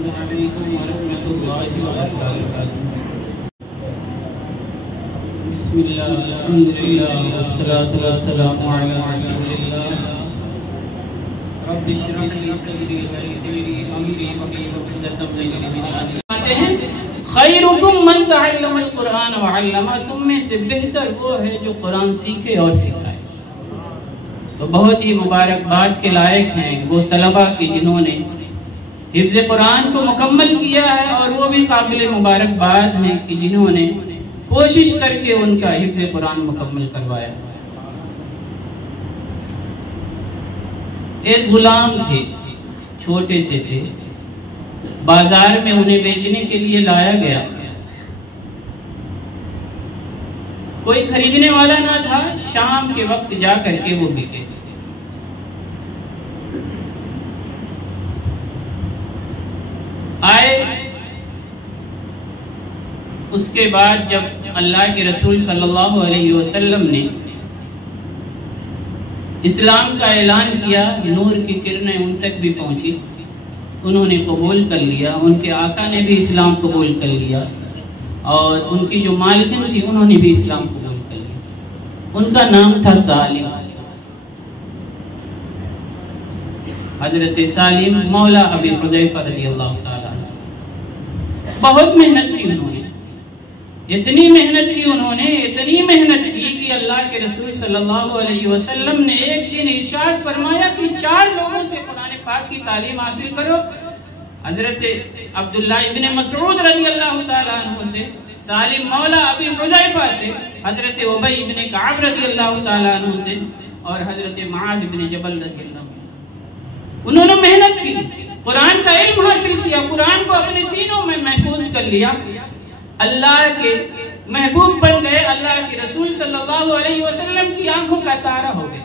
السلام علیکم ورحمۃ اللہ وبرکاتہ۔ بسم اللہ الحمدللہ والصلاة والسلام علی رسول اللہ۔ رب اشرح لي صدری ويسر لي امری واحلل عقدۃ من لسانی آتے ہیں خیرکم من تعلم القرآن وعلمہ، تم میں سے بہتر وہ ہے جو قرآن سیکھے اور سکھائے۔ تو بہت ہی مبارکباد کے لائق ہیں وہ طلبہ کی جنہوں نے حفظ قرآن کو مکمل کیا ہے، اور وہ بھی قابل مبارکباد ہیں کہ جنہوں نے کوشش کر کے ان کا حفظ قرآن مکمل کروایا۔ ایک غلام تھے، چھوٹے سے تھے، بازار میں انہیں بیچنے کے لیے لایا گیا، کوئی خریدنے والا نہ تھا، شام کے وقت جا کر کے وہ بکے۔ آئے اس کے بعد جب اللہ کے رسول صلی اللہ علیہ وسلم نے اسلام کا اعلان کیا، نور کی کرنیں ان تک بھی پہنچی، انہوں نے قبول کر لیا، ان کے آقا نے بھی اسلام قبول کر لیا، اور ان کی جو مالکن تھی انہوں نے بھی اسلام قبول کر لیا۔ ان کا نام تھا سالم، حضرت سالم مولا ابی حذیفہ رضی اللہ تعالیٰ۔ بہت محنت کی انہوں نے، اتنی محنت کی کہ اللہ کے رسول صلی اللہ علیہ وسلم نے ایک دن ارشاد فرمایا کہ 4 لوگوں سے قرآن پاک کی تعلیم حاصل کرو۔ حضرت عبداللہ ابن مسعود رضی اللہ تعالیٰ عنہ سے، سالم مولا ابی حذیفہ سے، حضرت ابی ابن کعب رضی اللہ تعالیٰ عنہ سے، اور حضرت معاذ ابن جبل رضی اللہ عنہ۔ انہوں نے محنت کی، قرآن کا علم حاصل کیا، قرآن کو اپنے سینوں میں محفوظ کر لیا، اللہ کے محبوب بن گئے، اللہ کے رسول صلی اللہ علیہ وسلم کی آنکھوں کا تارا ہو گئے۔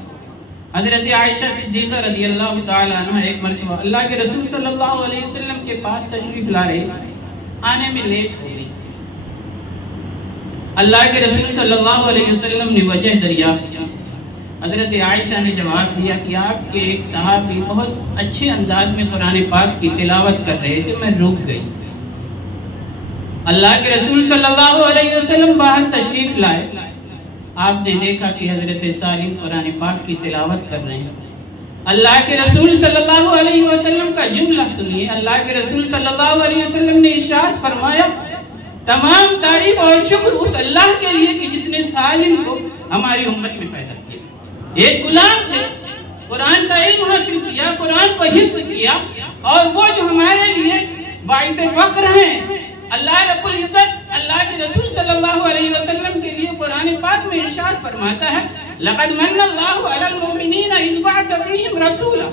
حضرت عائشہ صدیقہ رضی اللہ تعالیٰ عنہ ایک مرتبہ اللہ کے رسول صلی اللہ علیہ وسلم کے پاس تشریف لا رہے، آنے میں لیٹ ہو گئی۔ اللہ کے رسول صلی اللہ علیہ وسلم نے وجہ دریافت کی۔ حضرت عائشہ نے جواب دیا کہ آپ کے ایک صحابی بہت اچھے انداز میں قرآن پاک کی تلاوت کر رہے تھے، میں رک گئی۔ اللہ کے رسول صلی اللہ علیہ وسلم باہر تشریف لائے، آپ نے دیکھا کہ حضرت سالم قرآن پاک کی تلاوت کر رہے ہیں۔ اللہ کے رسول صلی اللہ علیہ وسلم کا جملہ سنیے، اللہ کے رسول صلی اللہ علیہ وسلم نے ارشاد فرمایا، تمام تعریف اور شکر اس اللہ کے لیے کہ جس نے سالم کو ہماری امت میں پیدا کیا۔ ایک غلام تھے، قرآن کا علم حاصل کیا، قرآن کو حفظ کیا، اور وہ جو ہمارے لیے باعث فخر ہیں۔ اللہ رب العزت اللہ کے رسول صلی اللہ علیہ وسلم کے لیے قرآن پاک میں ارشاد فرماتا ہے، لقد من اللہ علی المؤمنین اذ بعث فیہم رسولا۔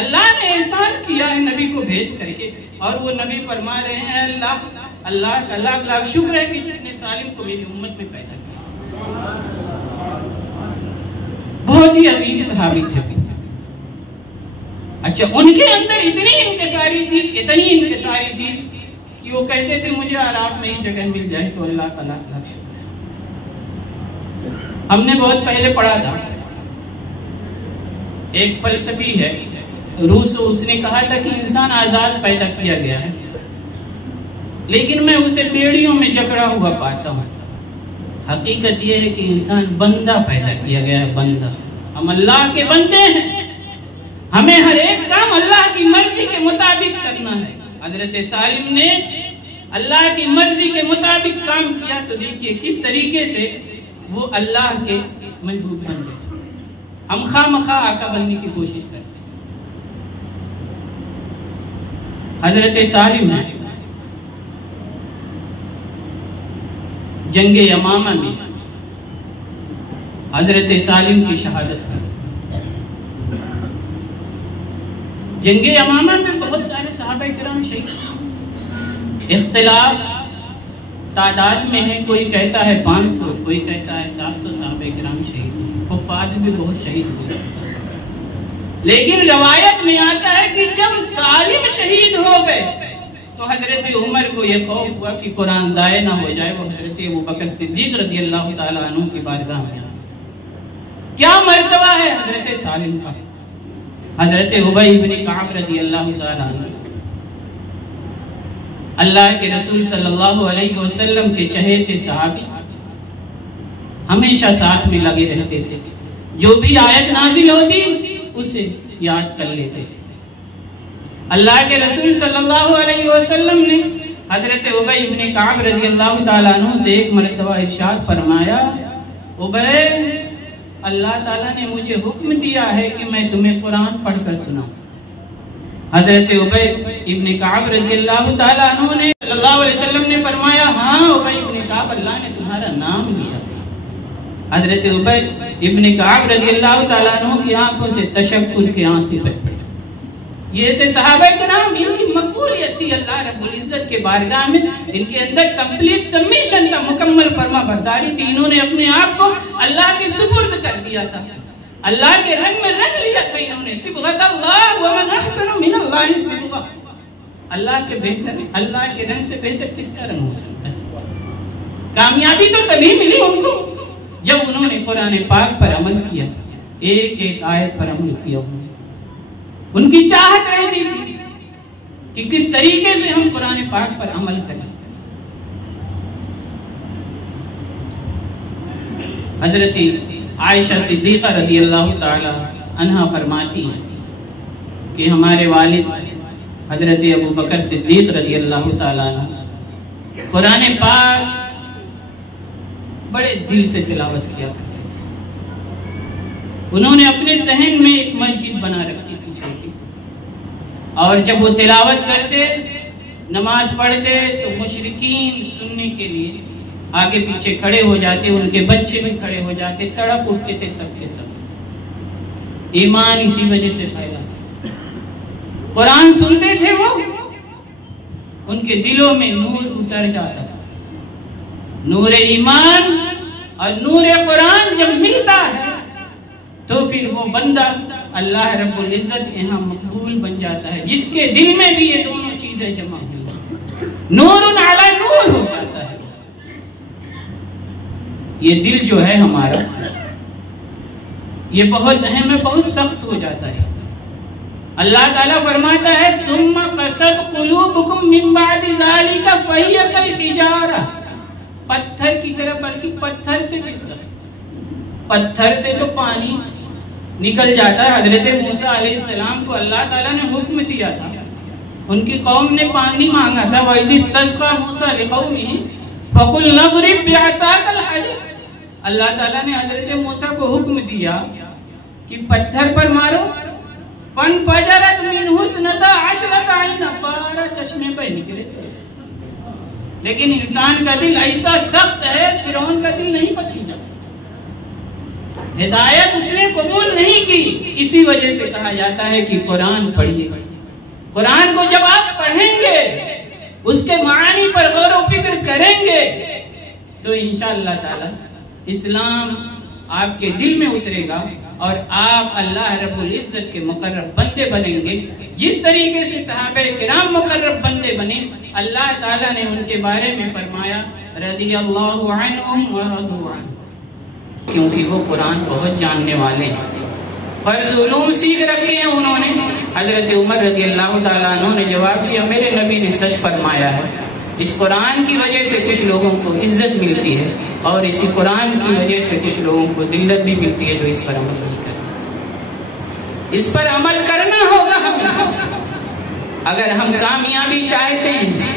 اللہ نے احسان کیا ہے نبی کو بھیج کر کے، اور وہ نبی فرما رہے ہیں اللہ کا لاکھ لاکھ شکر ہے کہ جس نے سالم کو میری امت میں پیدا کیا۔ بہت ہی عظیم صحابی تھے۔ اچھا، ان کے اندر اتنی انکساری تھی کہ وہ کہتے تھے مجھے عرب میں ہی جگہ مل جائے تو اللہ کا لاکھ لاکھ شکر۔ ہم نے بہت پہلے پڑھا تھا، ایک فلسفی ہے روس، اس نے کہا تھا کہ انسان آزاد پیدا کیا گیا ہے، لیکن میں اسے بیڑیوں میں جکڑا ہوا پاتا ہوں۔ حقیقت یہ ہے کہ انسان بندہ پیدا کیا گیا ہے، بندہ۔ ہم اللہ کے بندے ہیں، ہمیں ہر ایک کام اللہ کی مرضی کے مطابق کرنا ہے۔ حضرت سالم نے اللہ کی مرضی کے مطابق کام کیا، تو دیکھیے کس طریقے سے وہ اللہ کے محبوب بن گئے۔ ہم خواہ آقا بننے کی کوشش کرتے ہیں۔ حضرت سالم نے جنگ یمامہ میں حضرت سالم کی شہادت ہوئی۔ جنگ یمامہ میں بہت سارے صحابہ کرام شہید ہوئے، اختلاف تعداد میں ہے، کوئی کہتا ہے 500، کوئی کہتا ہے 700 صحابہ کرام شہید ہوئے، حفاظ بھی بہت شہید ہوئے۔ لیکن روایت میں آتا ہے کہ جب سالم شہید ہو گئے تو حضرت عمر کو یہ خوف ہوا کہ قرآن ضائع نہ ہو جائے، وہ حضرت ابوبکر صدیق رضی اللہ تعالیٰ عنہ کی بارگاہ میں کیا مرتبہ ہے حضرت سالم کا، حضرت ابی بن کعب رضی اللہ تعالیٰ عنہ اللہ کے رسول صلی اللہ علیہ وسلم کے چہیتے صحابی ہمیشہ ساتھ میں لگے رہتے تھے، جو بھی آیت نازل ہوتی اسے یاد کر لیتے تھے۔ اللہ کے رسول صلی اللہ علیہ وسلم نے حضرت ابی بن کعب رضی اللہ تعالیٰ عنہ سے ایک مرتبہ ارشاد فرمایا، ابی، اللہ تعالیٰ نے مجھے حکم دیا ہے کہ میں تمہیں قرآن پڑھ کر سناؤں۔ حضرت ابی ابن کعب رضی اللہ تعالیٰ عنہ نے صلی اللہ علیہ وسلم نے فرمایا، ہاں ابی ابن کعب، اللہ نے تمہارا نام لیا۔ حضرت ابی ابن کعب رضی اللہ تعالیٰ عنہ کی آنکھوں سے تشکر کے آنسو بہہ پڑے۔ یہ تھے صحابہ کرام، ان کی مقبولیت تھی اللہ رب العزت کے بارگاہ میں، ان کے اندر کمپلیٹ سبمیشن تھا، مکمل فرما برداری تھی۔ انہوں نے اپنے آپ کو اللہ کے سپرد کر دیا تھا، اللہ کے رنگ میں رنگ لیا تھا انہوں نے۔ صبغۃ اللہ ومن احسن من اللہ صبغہ، اللہ کے بہتر، اللہ کے رنگ سے بہتر کس کا رنگ ہو سکتا ہے؟ کامیابی تو تبھی ملی ان کو جب انہوں نے قرآن پاک پر عمل کیا، ایک ایک آیت پر عمل کیا۔ ان کی چاہت رہتی تھی کہ کس طریقے سے ہم قرآن پاک پر عمل کریں۔ حضرت عائشہ صدیقہ رضی اللہ تعالی عنہا فرماتی ہیں کہ ہمارے والد حضرت ابو بکر صدیق رضی اللہ تعالی عنہ قرآن پاک بڑے دل سے تلاوت کیا کرتے تھے۔ انہوں نے اپنے صحن میں ایک مسجد بنا رکھی تھی چھوٹی، اور جب وہ تلاوت کرتے، نماز پڑھتے تو مشرکین سننے کے لیے آگے پیچھے کھڑے ہو جاتے، ان کے بچے بھی کھڑے ہو جاتے، تڑپ اٹھتے تھے سب کے سب۔ ایمان اسی وجہ سے پھیلا تھا، قرآن سنتے تھے وہ، ان کے دلوں میں نور اتر جاتا تھا۔ نور ایمان اور نور قرآن جب ملتا ہے تو پھر وہ بندہ اللہ رب العزت کے یہاں مقبول بن جاتا ہے، جس کے دل میں بھی یہ دونوں چیزیں جمع ہوئی، نور علی نور ہو جاتا ہے۔ یہ دل جو ہے ہمارا، یہ بہت اہم ہے، بہت سخت ہو جاتا ہے۔ اللہ تعالیٰ فرماتا ہے ثم قست قلوبکم من بعد ذلک فہی کالحجارہ، پتھر کی طرح، بلکہ پتھر سے بھی سخت۔ پتھر سے تو پانی نکل جاتا ہے۔ حضرت موسیٰ علیہ السلام کو اللہ تعالیٰ نے حکم دیا تھا، ان کی قوم نے پانی مانگا تھا، وَإِذِ اسْتَسْقَىٰ مُوسَىٰ لِقَوْمِهِ فَقُلْنَا اضْرِب بِّعَصَاكَ الْحَجَرَ، اللہ تعالیٰ نے حضرت موسیٰ کو حکم دیا کہ پتھر پر مارو، فَانْفَجَرَتْ مِنْهُ اثْنَتَا عَشْرَةَ عَيْنًا، 12 چشمے بہ نکلے تھے۔ لیکن انسان کا دل ایسا سخت ہے، فرعون کا دل نہیں پسینہ، ہدایت اس نے قبول نہیں کی۔ اسی وجہ سے کہا جاتا ہے کہ قرآن پڑھیے۔ قرآن کو جب آپ پڑھیں گے، اس کے معانی پر غور و فکر کریں گے، تو انشاءاللہ تعالی اسلام آپ کے دل میں اترے گا اور آپ اللہ رب العزت کے مقرب بندے بنیں گے، جس طریقے سے صحابہ کرام مقرب بندے بنے۔ اللہ تعالیٰ نے ان کے بارے میں فرمایا رضی اللہ عنہم ورضوا عنہ، کیونکہ وہ قرآن بہت جاننے والے ہیں، فرض علوم سیکھ رکھے ہیں انہوں نے۔ حضرت عمر رضی اللہ تعالیٰ عنہ نے جواب دیا، میرے نبی نے سچ فرمایا ہے، اس قرآن کی وجہ سے کچھ لوگوں کو عزت ملتی ہے، اور اسی قرآن کی وجہ سے کچھ لوگوں کو ذلت بھی ملتی ہے جو اس پر عمل نہیں کرتے۔ اس پر عمل کرنا ہوگا ہمیں۔ اگر ہم کامیابی چاہتے ہیں،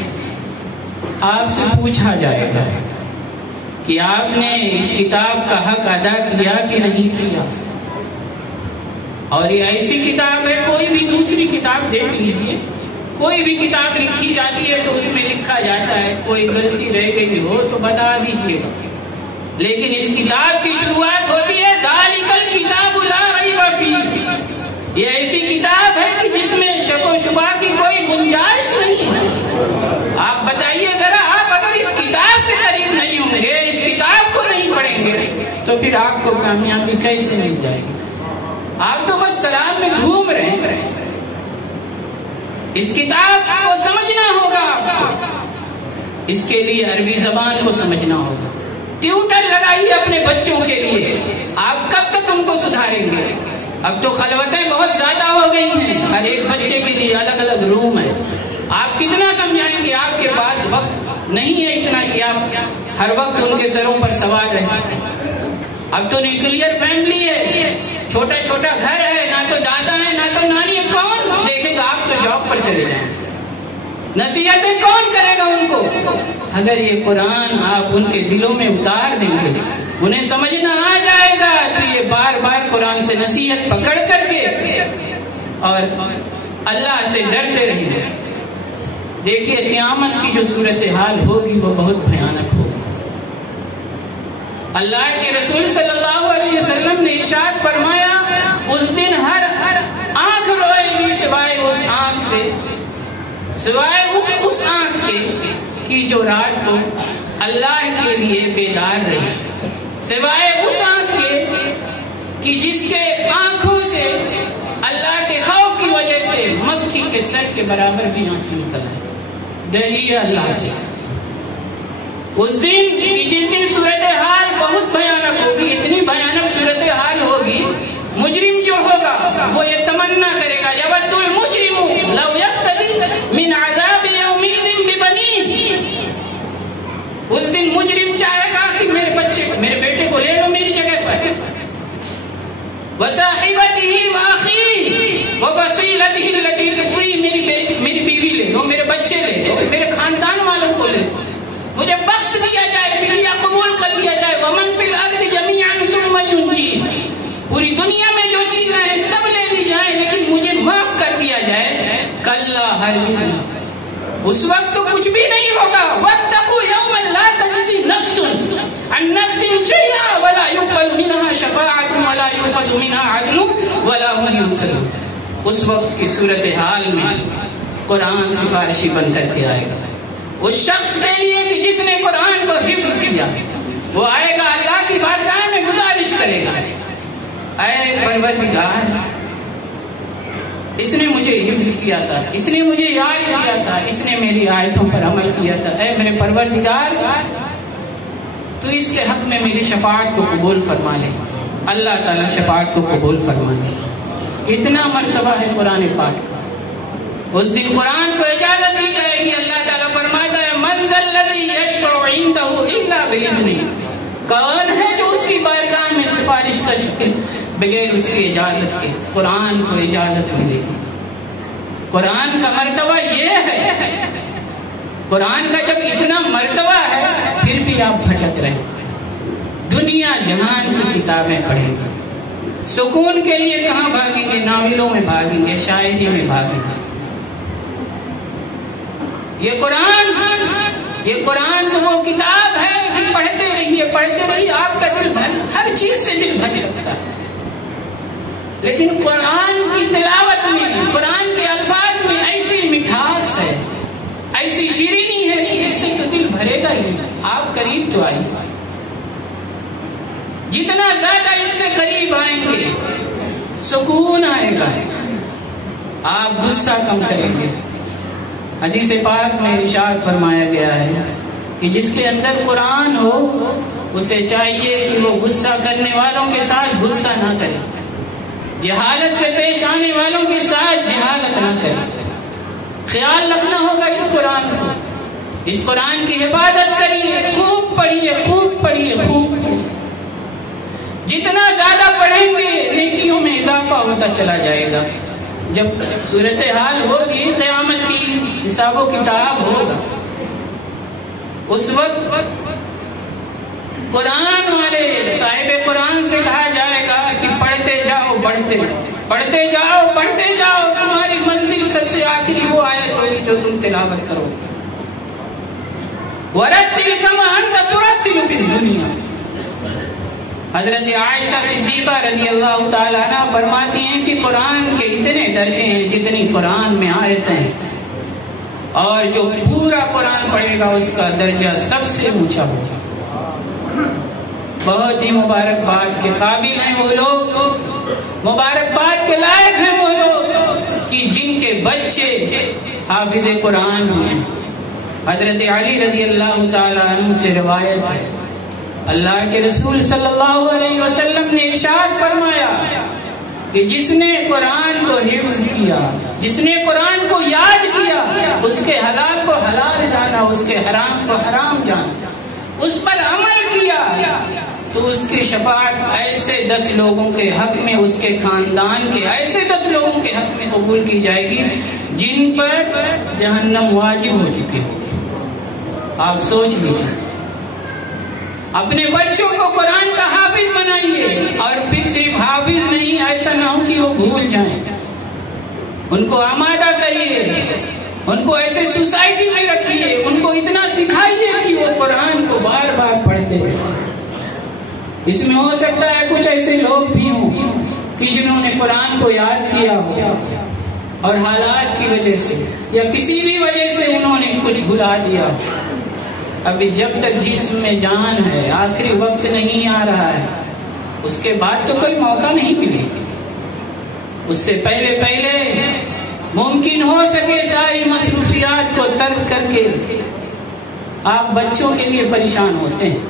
آپ سے پوچھا جائے گا کہ آپ نے اس کتاب کا حق ادا کیا کہ نہیں کیا، اور یہ ایسی کتاب ہے، کوئی بھی دوسری کتاب دیکھ لیجئے، کوئی بھی کتاب لکھی جاتی ہے تو اس میں لکھا جاتا ہے کوئی غلطی رہ گئی ہو تو بتا دیجئے گا، لیکن اس کتاب کی شروعات ہوتی ہے ذالک الکتاب لا ریب فیہ، یہ ایسی کتاب ہے کہ جس میں شک و شبہ کی کوئی گنجائش نہیں ہے۔ آپ بتائیے ذرا، آپ اگر اس کتاب سے قریب نہیں ہوں گے، اس کتاب کو نہیں پڑھیں گے، تو پھر آپ کو کامیابی کیسے مل جائے گی؟ آپ تو بس سلام میں گھوم رہے ہیں۔ اس کتاب کو سمجھنا ہوگا آپ کو، اس کے لیے عربی زبان کو سمجھنا ہوگا۔ ٹیوٹر لگائیے اپنے بچوں کے لیے، آپ کب تک ان کو سدھاریں گے؟ اب تو خلوتیں بہت زیادہ ہو گئی ہیں، ہر ایک بچے کے لیے الگ الگ روم ہے، آپ کتنا سمجھائیں گے؟ آپ کے ہر وقت ان کے سروں پر سوار رہ سکے. اب تو نیوکلیئر فیملی ہے، چھوٹا چھوٹا گھر ہے، نہ تو دادا ہے نہ تو نانی ہے. کون دیکھے گا؟ آپ تو جاب پر چلے جائیں. نصیحتیں کون کرے گا ان کو؟ اگر یہ قرآن آپ ان کے دلوں میں اتار دیں گے، انہیں سمجھنا آ جائے گا کہ یہ بار بار قرآن سے نصیحت پکڑ کر کے اور اللہ سے ڈرتے رہیں گے. دیکھیے قیامت کی جو صورتحال ہوگی وہ بہت بھیانک ہوگی. اللہ کے رسول صلی اللہ علیہ وسلم نے ارشاد فرمایا اس دن ہر آنکھ روئے گی سوائے اس آنکھ سے، سوائے اس آنکھ کے کی جو رات کو اللہ کے لیے بیدار رہی، سوائے اس آنکھ کے کہ جس کے آنکھوں سے اللہ کے خوف کی وجہ سے مکھی کے سر کے برابر بھی آنسو نکل آئے. ڈریے اللہ سے اس دن کی جس دن صورتحال بہت بھیانک ہوگی. اتنی بھیانک صورتحال ہوگی، مجرم جو ہوگا وہ یہ تمنا کرے گا یود المجرم لو یفتدی من عذاب یومئذ ببنیہ. اس دن مجرم چاہے گا کہ میرے بیٹے کو لے لو میری جگہ پر، وصاحبتہ واخیہ وفصیلتہ التی تؤویہ، میری بیوی لے لو، میرے بچے لے لو، میرے خاندان والوں کو لے لو، مجھے بخش دیا جائے، فدیہ قبول کر لیا جائے. ومن فی الارض جمیعا ثم ینجیہ، پوری دنیا میں جو چیزیں ہیں سب لے لی جائیں لیکن مجھے معاف کر دیا جائے. کلا ہرگز نہ، اس وقت تو کچھ بھی نہیں ہوگا. واتقوا یوما لا تجزی نفس عن نفس شیئا ولا یقبل منها شفاعۃ ولا یؤخذ منها عدل ولا هم ینصرون. اس وقت کی صورتحال میں قرآن سفارشی بن کر کے آئے گا اس شخص کے لیے کہ جس نے قرآن کو حفظ کیا. وہ آئے گا اللہ کی بارگاہ میں گزارش کرے گا، اے پروردگار اس نے مجھے حفظ کیا تھا، اس نے مجھے یاد کیا تھا، اس نے میری آیتوں پر عمل کیا تھا. اے میرے پروردگار تو اس کے حق میں میری شفاعت کو قبول فرما لے. اللہ تعالیٰ شفاعت کو قبول فرما لے. اتنا مرتبہ ہے قرآن پاک کا. اس دن قرآن کو اجازت دی جائے گی. اللہ تعالیٰ فرماتا ہے من ذا الذی یشفع عنده الا باذنہ، کون ہے جو اس کی بارگاہ میں سفارش کر سکے بغیر اس کی اجازت کے؟ قرآن کو اجازت ملے گی. قرآن کا مرتبہ یہ ہے. قرآن کا جب اتنا مرتبہ ہے پھر بھی آپ بھٹک رہے ہیں. دنیا جہان کی کتابیں پڑھیں گے، سکون کے لیے کہاں بھاگیں گے؟ ناولوں میں بھاگیں گے، شاعری میں بھاگیں گے. یہ قرآن تو وہ کتاب ہے کہ پڑھتے رہیے آپ کا دل بھر، ہر چیز سے دل بھر سکتا ہے. لیکن قرآن کی تلاوت میں، قرآن کے الفاظ میں ایسی مٹھاس ہے، ایسی شیرینی ہے کہ اس سے تو دل بھرے گا ہی نہیں. آپ قریب تو آئیے، جتنا زیادہ اس سے قریب آئیں گے سکون آئے گا، آپ غصہ کم کریں گے. حدیث پاک میں ارشاد فرمایا گیا ہے کہ جس کے اندر قرآن ہو اسے چاہیے کہ وہ غصہ کرنے والوں کے ساتھ غصہ نہ کرے، جہالت سے پیش آنے والوں کے ساتھ جہالت نہ کرے. خیال رکھنا ہوگا اس قرآن کو. اس قرآن کی حفاظت کریے، خوب پڑھیے، خوب پڑھیے، خوب پڑھیے. جتنا زیادہ پڑھیں گے نیکیوں میں اضافہ ہوتا چلا جائے گا. جب صورتحال ہوگی قیامت کی، حساب و کتاب ہوگا، اس وقت قرآن والے صاحب قرآن سے کہا جائے گا کہ پڑھتے جاؤ، پڑھتے جاؤ، تمہاری منزل سب سے آخری وہ آیت ہوگی جو تم تلاوت کرو. وَرَتِّلْ كَمَا أَنْتَ تُرَتِّلُ فِي الدُّنْيَا. حضرت عائشہ صدیقہ رضی اللہ تعالیٰ عنہ فرماتی ہیں کہ قرآن کے اتنے درجے ہیں جتنی قرآن میں آیتیں ہیں، اور جو پورا قرآن پڑھے گا اس کا درجہ سب سے اونچا ہوگا. بہت ہی مبارکباد کے قابل ہیں وہ لوگ، مبارکباد کے لائق ہیں وہ لوگ کہ جن کے بچے حافظ قرآن ہوئے. حضرت علی رضی اللہ تعالیٰ عنہ سے روایت ہے، اللہ کے رسول صلی اللہ علیہ وسلم نے ارشاد فرمایا کہ جس نے قرآن کو حفظ کیا، جس نے قرآن کو یاد کیا، اس کے حلال کو حلال جانا، اس کے حرام کو حرام جانا، اس پر عمل کیا تو اس کی شفاعت ایسے 10 لوگوں کے حق میں، اس کے خاندان کے ایسے 10 لوگوں کے حق میں قبول کی جائے گی جن پر جہنم واجب ہو چکی ہوگی۔ آپ سوچ لیجیے، اپنے بچوں کو قرآن کا حافظ بنائیے، اور پھر صرف حافظ نہیں، ایسا نہ ہو کہ وہ بھول جائیں، ان کو آمادہ کریے، ان کو ایسے سوسائٹی میں رکھیے، ان کو اتنا سکھائیے کہ وہ قرآن کو بار بار پڑھتے ہیں۔ اس میں ہو سکتا ہے کچھ ایسے لوگ بھی ہوں کہ جنہوں نے قرآن کو یاد کیا ہو اور حالات کی وجہ سے یا کسی بھی وجہ سے انہوں نے کچھ بھلا دیا۔ ابھی جب تک جسم میں جان ہے، آخری وقت نہیں آ رہا ہے، اس کے بعد تو کوئی موقع نہیں ملے گی۔ اس سے پہلے ممکن ہو سکے ساری مصروفیات کو ترک کر کے آپ بچوں کے لیے پریشان ہوتے ہیں،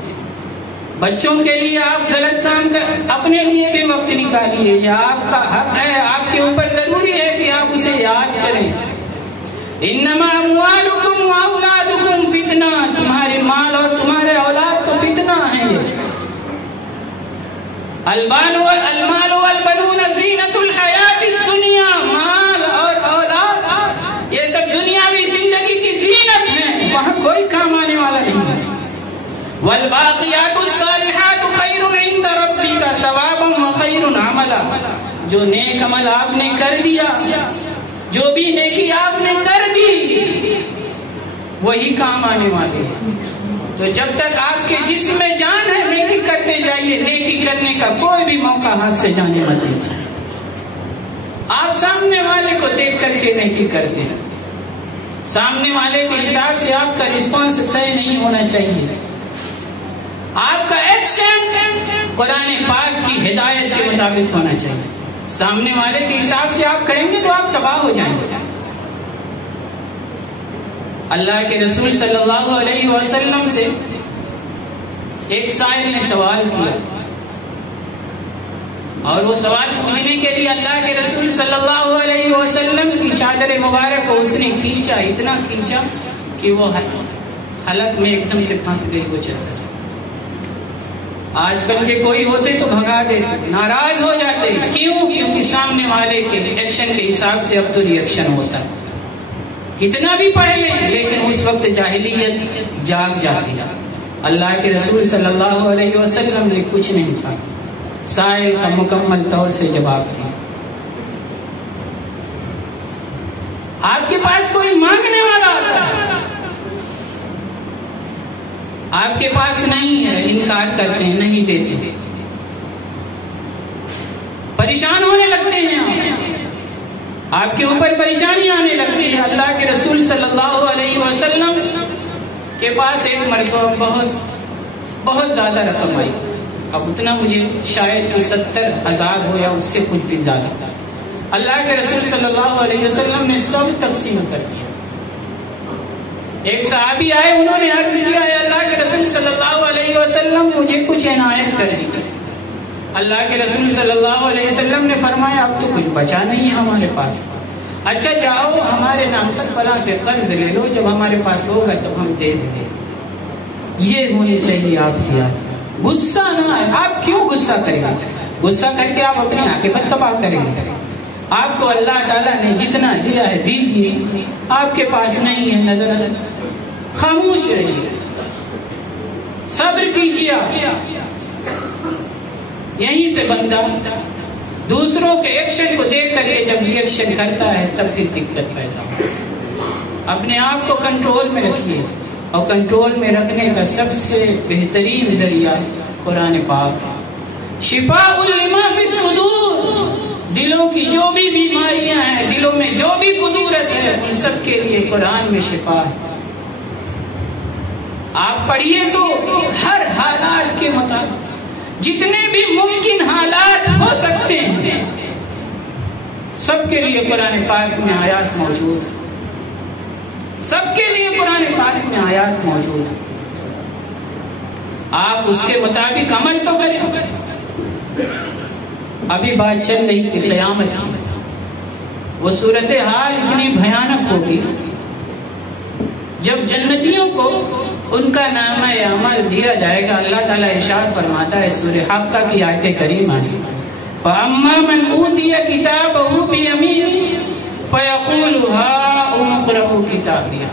بچوں کے لیے آپ غلط کام کر، اپنے لیے بھی وقت نکالیے، یہ آپ کا حق ہے، آپ کے اوپر ضروری ہے کہ آپ اسے یاد کریں۔ انما اموالکم واولادکم فتنہ، تمہارے مال اور تمہارے اولاد تو فتنہ ہے۔ المال والبنون زینت الحیات الدنیا، مال اور اولاد یہ سب دنیاوی زندگی کی زینت ہیں، وہاں کوئی کام آنے والا نہیں ہے۔ والباقیات الصالحات خیر عند ربک ثوابا وخیر عملا، جو نیک عمل آپ نے کر دیا، جو بھی نیکی آپ نے کر دی، وہی کام آنے والے ہیں۔ تو جب تک آپ کے جسم میں جان ہے، نیکی کرتے جائیے، نیکی کرنے کا کوئی بھی موقع ہاتھ سے جانے مت دیجیے۔ آپ سامنے والے کو دیکھ کر کے نیکی کرتے ہیں، سامنے والے کے حساب سے آپ کا رسپانس طے نہیں ہونا چاہیے، آپ کا ایکشن قرآن پاک کی ہدایت کے مطابق ہونا چاہیے۔ سامنے والے کے حساب سے آپ کریں گے تو آپ تباہ ہو جائیں گے۔ اللہ کے رسول صلی اللہ علیہ وسلم سے ایک سائل نے سوال کیا، اور وہ سوال پوچھنے کے لیے اللہ کے رسول صلی اللہ علیہ وسلم کی چادر مبارک کو اس نے کھینچا، اتنا کھینچا کہ وہ حلق میں ایک دم سے پھنس گئی وہ چادر۔ آج کل کے کوئی ہوتے تو بھگا دیتے، ناراض ہو جاتے، کیوں؟ کیونکہ سامنے والے کے ایکشن کے حساب سے اب تو ری ایکشن ہوتا ہے۔ کتنا بھی پڑھ لیں لیکن اس وقت جاہلیت جاگ جاتی ہے۔ اللہ کے رسول صلی اللہ علیہ وسلم نے کچھ نہیں کہا، سائل کا مکمل طور سے جواب دیا۔ آپ کے پاس کوئی مانگنے والا آتا ہے، آپ کے پاس نہیں ہے، انکار کرتے ہیں، نہیں دیتے، پریشان ہونے لگتے ہیں، آپ کے اوپر پریشانی آنے لگتی ہے۔ اللہ کے رسول صلی اللہ علیہ وسلم کے پاس ایک مرتبہ بہت زیادہ رقم آئی، اب اتنا مجھے شاید 70,000 ہو یا اس سے کچھ بھی زیادہ۔ اللہ کے رسول صلی اللہ علیہ وسلم نے سب تقسیم کر دیا۔ ایک صحابی آئے، انہوں نے عرض کیا، اے اللہ کے رسول صلی اللہ علیہ وسلم مجھے کچھ عنایت کر دیجیے۔ اللہ کے رسول صلی اللہ علیہ وسلم نے فرمایا اب تو کچھ بچا نہیں ہے ہمارے پاس، اچھا جاؤ ہمارے نام پر فلاں سے قرض لے لو، جب ہمارے پاس ہوگا تب ہم دے دیں گے۔ یہ ہونی چاہیے آپ کی عادت، غصہ نہ ہے۔ آپ کیوں غصہ کریں گے؟ غصہ کر کے آپ اپنی عاقبت تباہ کریں گے۔ آپ کو اللہ تعالیٰ نے جتنا دیا ہے دیجیے، آپ کے پاس نہیں ہے نظر خاموش رہیے، صبر کیجیے۔ یہیں سے بندہ دوسروں کے ایکشن کو دیکھ کر کے جب ری ایکشن کرتا ہے تب پھر دقت پیدا ہو۔ اپنے آپ کو کنٹرول میں رکھیے، اور کنٹرول میں رکھنے کا سب سے بہترین ذریعہ قرآن پاک، شفاء لما فی الصدور، دلوں کی جو بھی بیماریاں ہیں، دلوں میں جو بھی قدورت ہے، ان سب کے لیے قرآن میں شفا ہے۔ آپ پڑھیے تو ہر حالات کے مطابق جتنے بھی ممکن حالات ہو سکتے ہیں سب کے لیے قرآن پاک میں آیات موجود ہے، سب کے لیے قرآن پاک میں آیات موجود ہے۔ آپ اس کے مطابق عمل تو کریں۔ ابھی بات چل رہی تھی قیامت کی، وہ صورتحال اتنی بھیانک ہوگی جب جنتیوں کو ان کا نامہ عمل دیا جائے گا۔ اللہ تعالیٰ ارشاد فرماتا ہے سورہ حاقہ کی آیت کریمہ ہے، فَأَمَّا مَنْ أُوتِيَ كِتَابَهُ بِيَمِينِهِ فَيَقُولُ هَاؤُمُ اقْرَءُوا کتابیہ،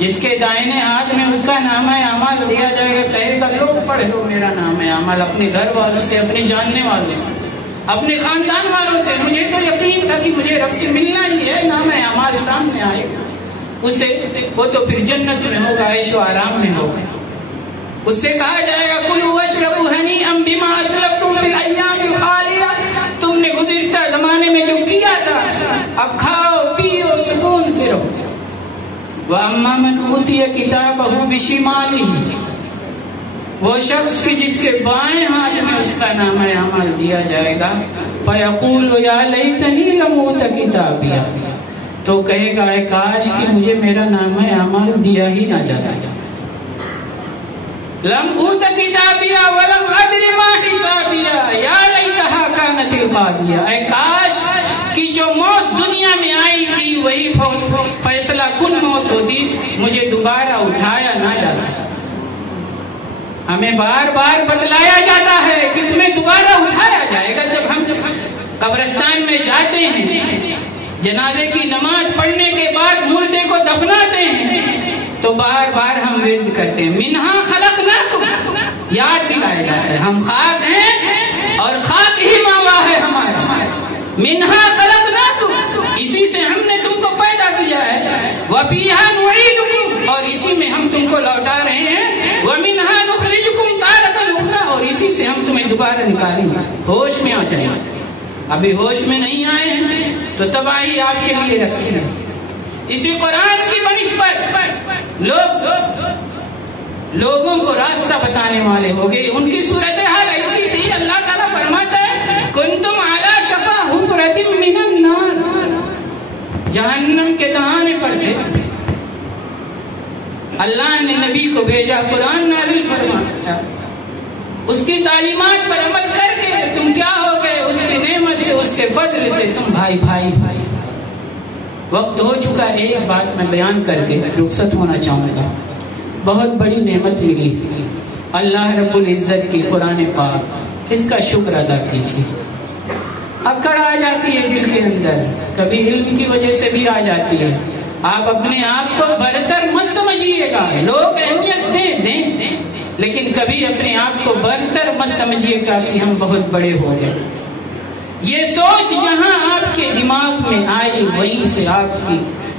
جس کے دائنے ہاتھ میں اس کا نامہ عمل دیا جائے گا، کہے گا لو پڑھ لو میرا نامہ عمل، اپنے گھر والوں سے، اپنے جاننے والوں سے، اپنے خاندان والوں سے۔ مجھے تو یقین تھا کہ مجھے رب سے ملنا ہی ہے، نامہ عمل سامنے آئے گا اسے، وہ تو پھر جنت میں ہوگا، عیش و آرام میں ہوگا۔ اس سے کہا جائے گا کلوا واشربوا ہنیئا بما اسلفتم فی الایام الخالیہ، تم نے گزشتہ زمانے میں جو کیا تھا اب کھاؤ پیو سکون سے رہو۔ واما من اوتی کتابہ بشمالہ، وہ شخص کی جس کے بائیں ہاتھ میں اس کا نامہ عمل دیا جائے گا، فیقول یا لیتنی لم اوت کتابیہ، تو کہے گا اے کاش کہ مجھے میرا نامہ عمل دیا ہی نہ جاتا، لم اوت کتابیہ ولم ادر ما حسابیہ یا لیتہا کانت القاضیہ، اے کاش کہ جو موت دنیا میں آئی تھی وہی فیصلہ کن موت ہوتی، مجھے دوبارہ اٹھایا نہ جاتا۔ ہمیں بار بار بتلایا جاتا ہے کہ تمہیں دوبارہ اٹھایا جائے گا۔ جب ہم قبرستان میں جاتے ہیں، جنازے کی نماز پڑھنے کے بعد مردے کو دفناتے ہیں، تو بار بار ہم ورد کرتے ہیں منہا خلقناکم، یاد دلایا جاتا ہے ہم خاک ہیں اور خاک ہی ماوا ہے ہمارا، منہا خلقناکم، اسی سے ہم نے تم کو پیدا کیا ہے، وفیہا نعیدکم، اور اسی میں ہم تم کو لوٹا رہے ہیں، ومنہا نخرجکم تارۃ اخری، اور اسی سے ہم تمہیں دوبارہ نکالیں گے۔ ہوش میں آ جائیں، ابھی ہوش میں نہیں آئے ہیں تو تباہی آپ کے لیے رکھی ہے۔ اسی قرآن کی بنسبت لوگوں کو راستہ بتانے والے ہو گئے، ان کی صورتحال ایسی تھی، اللہ تعالیٰ فرماتا ہے کنتم علی شفا حفرۃ من النار، جہنم کے دہانے پر تھے، اللہ نے نبی کو بھیجا، قرآن نازل فرمایا، اس کی تعلیمات پر عمل کر کے تم کیا ہو گئے، اس کی نعمت سے، اس کے فضل سے تم بھائی بھائی بھائی۔ وقت ہو چکا، ایک بات میں بیان کر کے رخصت ہونا چاہوں گا۔ بہت بڑی نعمت ملی اللہ رب العزت کی قرآن پاک، اس کا شکر ادا کیجیے۔ اکڑ آ جاتی ہے دل کے اندر، کبھی علم کی وجہ سے بھی آ جاتی ہے، آپ اپنے آپ کو برتر مت سمجھیے گا، لوگ اہمیت دیں لیکن کبھی اپنے آپ کو برتر مت سمجھیے گا کہ ہم بہت بڑے ہو گئے۔ یہ سوچ جہاں آپ کے دماغ میں آئی وہیں سے آپ کی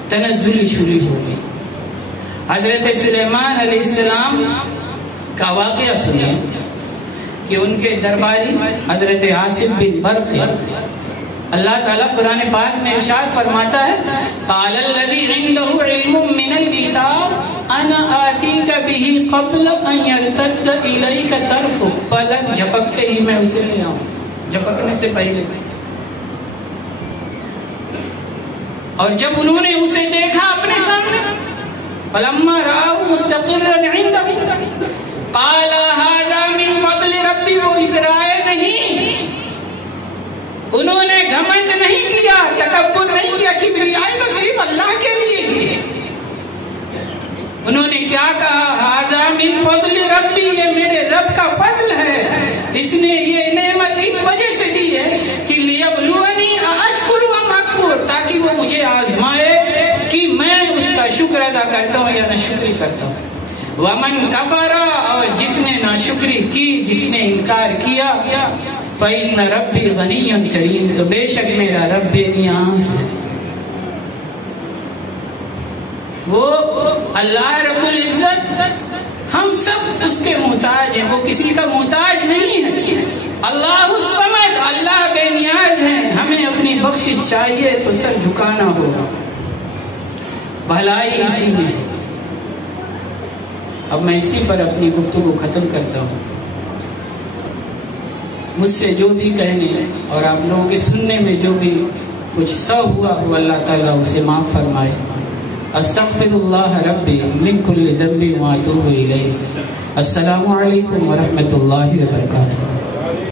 تنزلی شروع ہو گئی۔ حضرت سلیمان علیہ السلام کا واقعہ سنیں کہ ان کے درباری حضرت عاصم بن برقیہ، اللہ تعالیٰ قرآن پاک میں ارشاد فرماتا ہے قال الذی عنده علم من الکتاب انا آتیک به قبل ان یرتد الیک طرفک، پلک جھپکتے ہی میں اسے لے آؤں، جھپکنے سے پہلے۔ اور جب انہوں نے اسے دیکھا اپنے سامنے، فلما رآہ مستقرا عنده قال هذا من فضل ربی، وہ اقرائے نہیں، انہوں نے گھمنڈ نہیں کیا، تکبر نہیں کیا، کبریائی تو صرف اللہ کے لیے ہے۔ انہوں نے کیا کہا ھذا من فضل ربی، یہ میرے رب کا فضل ہے، اس نے یہ نعمت اس وجہ سے دی ہے کہ لیبلونی اشکر ام اکفر، تاکہ وہ مجھے آزمائے کہ میں اس کا شکر ادا کرتا ہوں یا ناشکری کرتا ہوں۔ ومن کفر، اور جس نے ناشکری کی، جس نے انکار کیا، فإن ربی غنی کریم، تو بے شک میرا رب بے نیاز ہے، وہ اللہ رب العزت، ہم سب اس کے محتاج ہیں، وہ کسی کا محتاج نہیں ہے۔ اللہ الصمد، اللہ بے نیاز ہے، ہمیں اپنی بخشش چاہیے تو سر جھکانا ہوگا، بھلائی اسی میں۔ اب میں اسی پر اپنی گفتگو ختم کرتا ہوں۔ مجھ سے جو بھی کہنے اور آپ لوگوں کے سننے میں جو بھی کچھ سو ہوا وہ اللہ تعالیٰ اسے معاف فرمائے۔ استغفر اللہ ربی من کل ذنب واتوب الیہ۔ السلام علیکم ورحمۃ اللہ وبرکاتہ۔